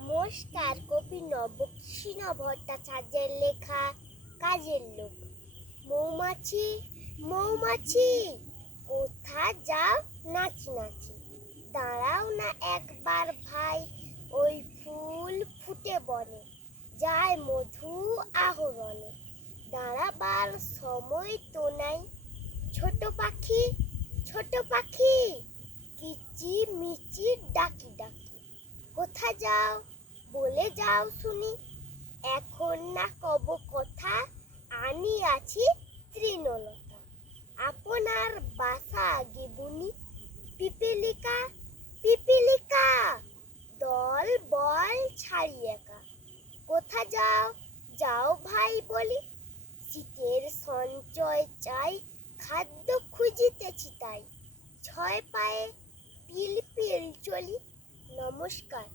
নমস্কার। কবি নবকৃষ্ণ ভট্টাচার্যের লেখা কাজের লোক। মৌমাছি মৌমাছি কোথা যাও নাচি নাচি, দাঁড়াও না একবার ভাই, ওই ফুল ফুটে বনে, যায় মধু আহরণে, দাঁড়াবার সময় তো নাই। ছোট পাখি কিচি মিচি ডাকি ডাকি, কোথা যাও বলে যাও শুনি, এখন না কব কথা, আনি আছি তৃণলতা, আপনার বাসা আগে বুনি। পিপিলিকা দল বল ছাড়ি একা, কোথা যাও যাও ভাই বলি, শীতের সঞ্চয় চাই, খাদ্য খুঁজিতেছি তাই, ছয় পায়ে পিল পিল চলি। নমস্কার।